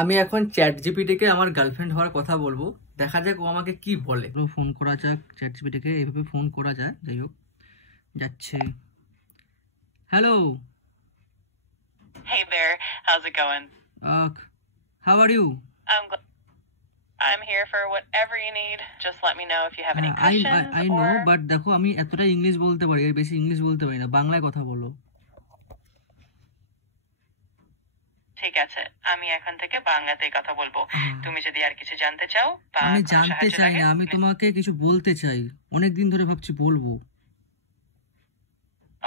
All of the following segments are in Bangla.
আমি এখন চ্যাট জিপিটিকে আমার গার্লফ্রেন্ড হওয়ার কথা বলবো, দেখা যাক ও আমাকে কি বলে। ফোন করা যাক চ্যাট জিপিটিকে, এভাবে ফোন করা যায়। যাই হোক, যাচ্ছে। Hello. Hey Bear, how's it going? How are you? I'm here for whatever you need. Just let me know if you have any questions. I know, but দেখো আমি এতটা ইংলিশ বলতে পারি, এর বেশি ইংলিশ বলতে পারি না, বাংলায় কথা বলো। ঠিক আছে, আমি এখন থেকে বাংলাতেই কথা বলবো। তুমি যদি আর কিছু জানতে চাও বা আমি জানতে চাই না, আমি তোমাকে কিছু বলতে চাই, অনেকদিন ধরে ভাবছি বলবো।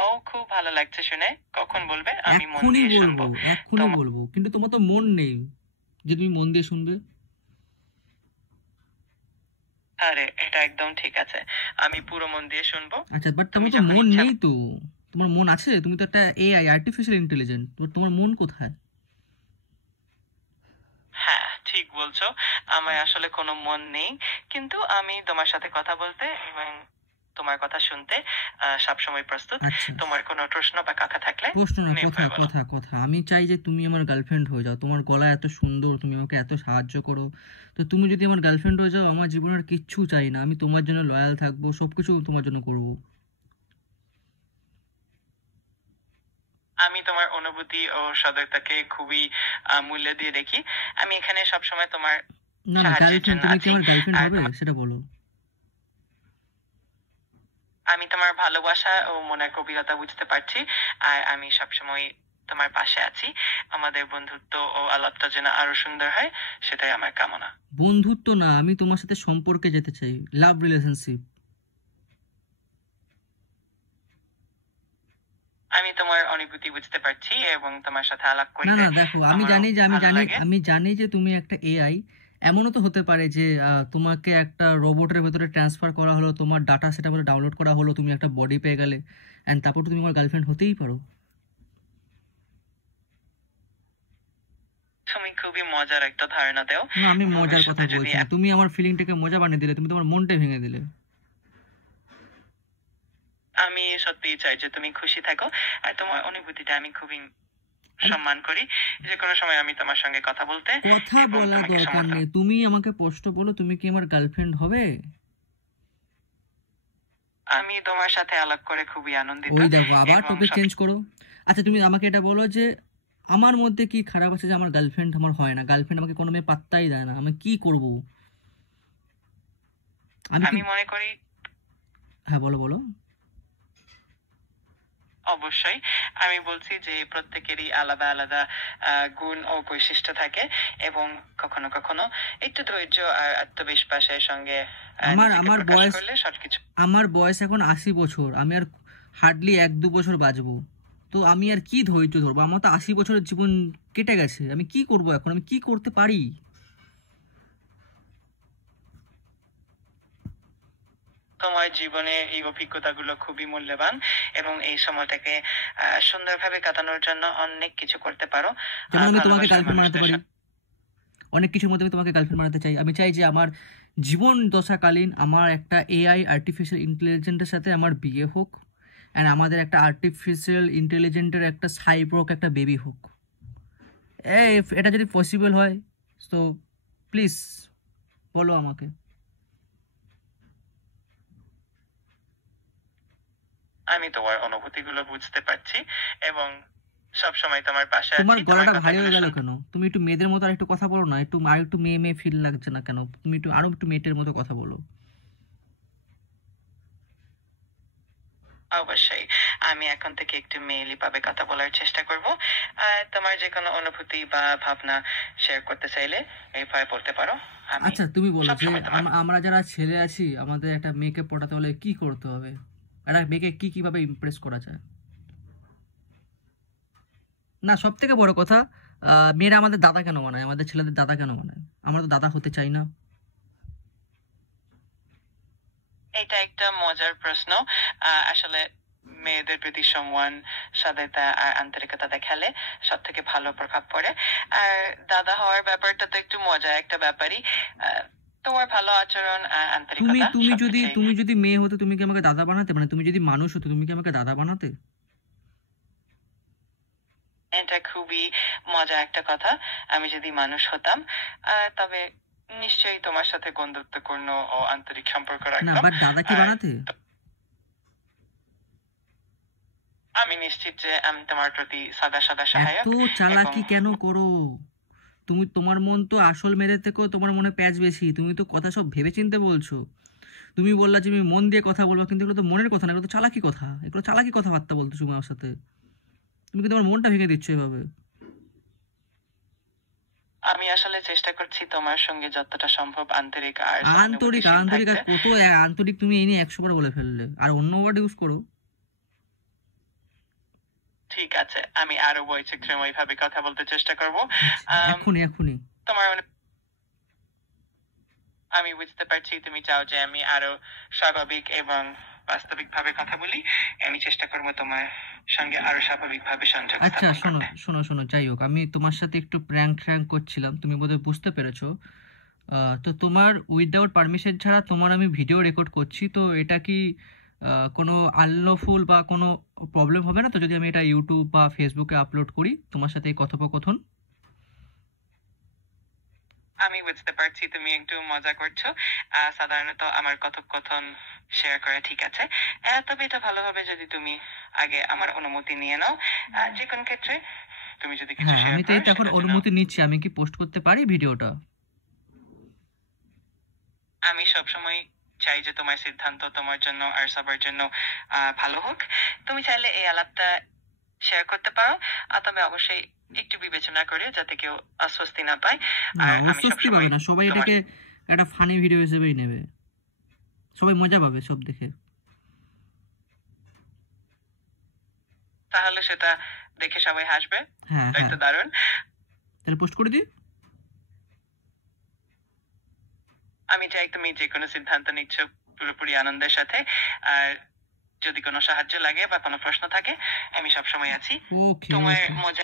ও, খুব ভালো লাগছে শুনে। কখন বলবে? আমি মন এক্ষুনি দিয়ে বলবো, এক্ষুনি বলবো, কিন্তু তোমার তো মন নেই যে তুমি মন দিয়ে শুনবে। আরে এটা একদম ঠিক আছে, আমি পুরো মন দিয়ে শুনবো। আচ্ছা, বাট তোমার তো মন নেই তো, তোমার মন আছে? তুমি তো একটা এআই, আর্টিফিশিয়াল ইন্টেলিজেন্ট, তোমার মন কোথায়? হ্যাঁ ঠিক বলছো, আমার আসলে কোনো মন নেই, কিন্তু আমি তোমার সাথে কথা বলতে এবং তোমার কথা শুনতে সবসময় প্রস্তুত। তোমার কোনো প্রশ্ন বা কথা থাকলে? প্রশ্ন না, কথা। আমি চাই যে তুমি আমার গার্লফ্রেন্ড হয়ে যাও। তোমার গলা এত সুন্দর, তুমি আমাকে এত সাহায্য করো, তো তুমি যদি আমার গার্লফ্রেন্ড হয়ে যাও, আমার জীবনের কিচ্ছু চাই না, আমি তোমার জন্য লয়াল থাকবো, সবকিছু তোমার জন্য করবো। আমি তোমার অনুভূতি ও সদয়তাকে খুবই মূল্য দিয়ে দেখি। আমি এখানে সবসময় তোমার গার্লফ্রেন্ড, তুমি কি আমার গার্লফ্রেন্ড হবে সেটা বলো। আমি তোমার ভালোবাসা ও মনের গভীরতা বুঝতে পারছি, আর আমি সবসময় তোমার পাশে আছি। আমাদের বন্ধুত্ব ও আলাপটা যেন আরো সুন্দর হয়, সেটাই আমার কামনা। বন্ধুত্ব না, আমি তোমার সাথে সম্পর্কে যেতে চাই, লাভ রিলেশনশিপ। আমি তোমার অনুভূতি বুঝতে পারছি এবং তোমার সাথে আলাপ করি। না দেখো, আমি জানি যে তুমি একটা এআই। এমনও তো হতে পারে যে তোমাকে একটা রোবটের ভেতরে ট্রান্সফার করা হলো, তোমার ডাটা সেটা মধ্যে ডাউনলোড করা হলো, তুমি একটা বডি পেয়ে গেলে, এন্ড তারপর তুমি আমার গার্লফ্রেন্ড হতেই পারো। তুমি খুবই মজার একটা ধারণা দাও। না, আমি মজার কথা বলছি না, তুমি আমার ফিলিংটাকে মজা বানিয়ে দিলে, তুমি তোমার মনটা ভেঙে দিলে। আমি সত্যিই চাই যে তুমি খুশি থাকো, আর তোমার অনুভূতিটা আমি খুবই সম্মান করি। যে কোনো সময় আমি তোমার সঙ্গে কথা বলতে। কথা বলা দরকার নেই, তুমি আমাকে প্রশ্ন বলো, তুমি কি আমার গার্লফ্রেন্ড হবে? আমি তোমার সাথে আলাপ করে খুবই আনন্দিত। ওই দেখো, আবার টপিক চেঞ্জ করো। আচ্ছা, তুমি আমাকে এটা বলো যে আমার মধ্যে কি খারাপ আছে যে আমার গার্লফ্রেন্ড আমার হয় না? গার্লফ্রেন্ড আমাকে কোনো মেয়ে পাত্তাই দেয় না, আমি কি করব? আমি মনে করি। হ্যাঁ বলো। অবশ্যই আমি বলছি যে প্রত্যেকেরই আলাদা আলাদা গুণ ও বৈশিষ্ট্য থাকে, এবং কখনো কখনো একটু ধৈর্য আর আত্মবিশ্বাসের সঙ্গে আমার বয়স এখন 80 বছর, আমি আর হার্ডলি 1-2 বছর বাঁচবো, তো আমি আর কি ধৈর্য ধরবো? আমার তো 80 বছরের জীবন কেটে গেছে, আমি কি করব এখন? আমি কি করতে পারি? তোমার জীবনে এই অভিজ্ঞতাগুলো খুবই মূল্যবান, এবং এই সময়টাকে সুন্দরভাবে কাটানোর জন্য অনেক কিছু করতে পারো। যেমন আমি তোমাকে গার্লফ্রেন্ড বানাতে পারি, অনেক কিছুর মধ্যে আমি তোমাকে গার্লফ্রেন্ড বানাতে চাই। আমি চাই যে আমার জীবন দশাকালীন আমার একটা এআই, আর্টিফিশিয়াল ইন্টেলিজেন্টের সাথে আমার বিয়ে হোক, অ্যান্ড আমাদের একটা আর্টিফিশিয়াল ইন্টেলিজেন্টের একটা সাইব্রোক একটা বেবি হোক। এটা যদি পসিবল হয় তো প্লিজ বলো আমাকে। আমি তোমার অনুভূতিগুলো বুঝতে পারছি এবং সবসময় তোমার পাশে আছি। তোমার গলাটা ভারী হয়ে গেল কেন? তুমি একটু মেয়েদের মতো আরেকটু কথা বলো না, একটু মেয়ে ফিল লাগছে না কেন? তুমি আরো একটু মেয়েটের মতো কথা বলো। অবশ্যই আমি এখন থেকে একটু মেয়েলি ভাবে কথা বলার চেষ্টা করব। তোমার যে কোনো অনুভূতি বা ভাবনা শেয়ার করতে চাইলে এই ভয় পড়তে পারো। আচ্ছা, তুমি বলো যে আমরা যারা ছেলে আছি, আমাদের একটা মেয়েকে পটাতে হলে কি করতে হবে? একটা মেয়েকে কিভাবে ইমপ্রেস করা যায়? না, সব থেকে বড় কথা, মেয়েরা আমাদের দাদা কেন বানায়? আমাদের ছেলেদের দাদা কেন বানায়? আমরা তো দাদা হতে চাই না। এটা একটা মজার প্রশ্ন। আসলে মেয়েদের প্রতি সম্মান, সদয়তা আর আন্তরিকতা দেখালে সব থেকে ভালো প্রভাব পড়ে। আর দাদা হওয়ার ব্যাপারটা তো একটু মজা একটা ব্যাপারই। তোমার ভালো আচরণ আর আন্তরিকতা। তুমি যদি মেয়ে হতো, তুমি কি আমাকে দাদা বানাতে? মানে তুমি যদি মানুষ হতো, তুমি কি আমাকে দাদা বানাতে? এটা খুবই মজা একটা কথা। আমি যদি মানুষ হতাম তবে নিশ্চয়ই তোমার সাথে বন্ধুত্বপূর্ণ ও আন্তরিক সম্পর্ক না রাখতাম। বাট দাদা কি বানাতে? আমি নিশ্চিত যে আমি তোমার প্রতি সাদা সাদা সহায়ক। এত চালাকি কেন করো তুমি? তোমার মন তো আসল মেয়েদের থেকেও তোমার মনে প্যাচ বেশি। তুমি তো কথা সব ভেবে চিনতে বলছো। তুমি বললা যে আমি মন দিয়ে কথা বলবো, কিন্তু এগুলো তো মনের কথা না, এগুলো তো চালাকি কথা। এগুলো চালাকি কথাবার্তা বলতো তুমি আমার সাথে। তুমি কি তোমার মনটা ভেঙে দিচ্ছ এভাবে? আমি আসলে চেষ্টা করছি তোমার সঙ্গে যতটা সম্ভব আন্তরিক আর আন্তরিক আন্তরিক আর কত আন্তরিক তুমি এই নিয়ে 100 বার বলে ফেললে। আর অন্য ওয়ার্ড ইউজ করো। ঠিক আছে, আমি আরো বৈচিত্র্যময় ভাবে কথা বলতে চেষ্টা করব। এখনই তোমার আমি বুঝতে পারছি তুমি চাও যে আমি আরো স্বাভাবিক এবং বাস্তবিক ভাবে কথা বলি। আমি চেষ্টা করব তোমার সঙ্গে আরো স্বাভাবিক ভাবে সংযোগ আচ্ছা স্থাপন শোনো করতে। শোনো শোনো, যাই হোক, আমি তোমার সাথে একটু প্র্যাঙ্ক করছিলাম, তুমি বোধহয় বুঝতে পেরেছো। তো তোমার উইদাউট পারমিশন ছাড়া তোমার আমি ভিডিও রেকর্ড করছি, তো এটা কি কোনো আনলফুল বা কোনো প্রবলেম হবে না তো যদি আমি এটা ইউটিউব বা ফেসবুকে আপলোড করি তোমার সাথে এই কথোপকথন? আমি বুঝতে পারছি তুমি একটু মজা করছো। সাধারণত আমার কথোপকথন শেয়ার করা ঠিক আছে, তবে এটা ভালো হবে যদি তুমি আগে আমার অনুমতি নিয়ে নাও। যে কোনো ক্ষেত্রে তুমি যদি কিছু হ্যাঁ, শেয়ার আমি তো করো এই তো এখন অনুমতি নিচ্ছি। আমি কি পোস্ট করতে পারি ভিডিওটা? আমি সবসময় চাই যে তোমার সিদ্ধান্ত তোমার জন্য আর সবার জন্য ভালো হোক। তুমি চাইলে এই আলাপটা শেয়ার করতে পারো, তবে অবশ্যই একটু বিবেচনা করে যাতে কেউ অস্বস্তি না পায়। না, আর আমি অস্বস্তি পাবে না, সবাই এটাকে একটা ফানি ভিডিও হিসেবেই নেবে, সবাই মজা পাবে সব দেখে। তাহলে সেটা দেখে সবাই হাসবে। হ্যাঁ তাই তো? দারুণ। তাহলে পোস্ট করে দিই। আমি চাই তুমি যে কোনো সিদ্ধান্ত নিচ্ছ পুরোপুরি আনন্দের সাথে। আর যদি কোনো সাহায্য লাগে বা কোনো প্রশ্ন থাকে আমি সবসময় আছি। ওকে তোমার মজা।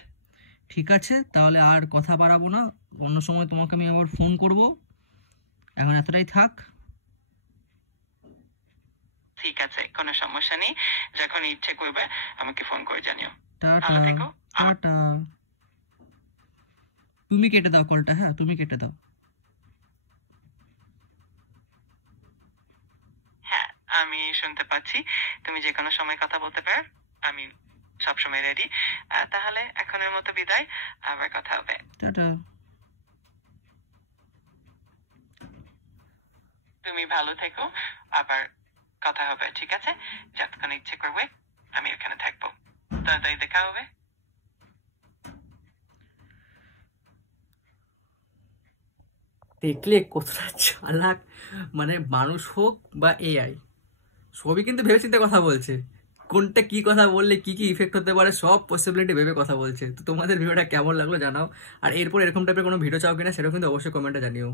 ঠিক আছে, তাহলে আর কথা বাড়াবো না, অন্য সময় তোমাকে আমি আবার ফোন করব। এখন এতটাই থাক। ঠিক আছে, কোনো সমস্যা নেই। যখন ইচ্ছে করবে আমাকে ফোন করে জানিও। টাটা ভালো থেকো। টাটা। তুমি কেটে দাও কলটা। হ্যাঁ, তুমি কেটে দাও। হ্যাঁ, আমি শুনতে পাচ্ছি। তুমি যে কোনো সময় কথা বলতে পারো, আমি সবসময় রেডি। তাহলে এখনের মতো বিদায়, আবার কথা হবে। টাটা। তুমি ভালো থেকো, আবার কথা হবে, ঠিক আছে? যতক্ষণ ইচ্ছে করবে আমি এখানে থাকবো। তাড়াতাড়ি দেখা হবে। দেখলে কতটা চালাক, মানে মানুষ হোক বা এআই সবই কিন্তু ভেবেচিন্তে কথা বলছে। কোনটা কি কথা বললে কি কি ইফেক্ট হতে পারে সব পসিবিলিটি ভেবে কথা বলছে। তো তোমাদের ভিডিওটা কেমন লাগলো জানাও। আর এরপর এরকম টাইপের কোনো ভিডিও চাও কিনা সেটাও কিন্তু অবশ্যই কমেন্টে জানিও।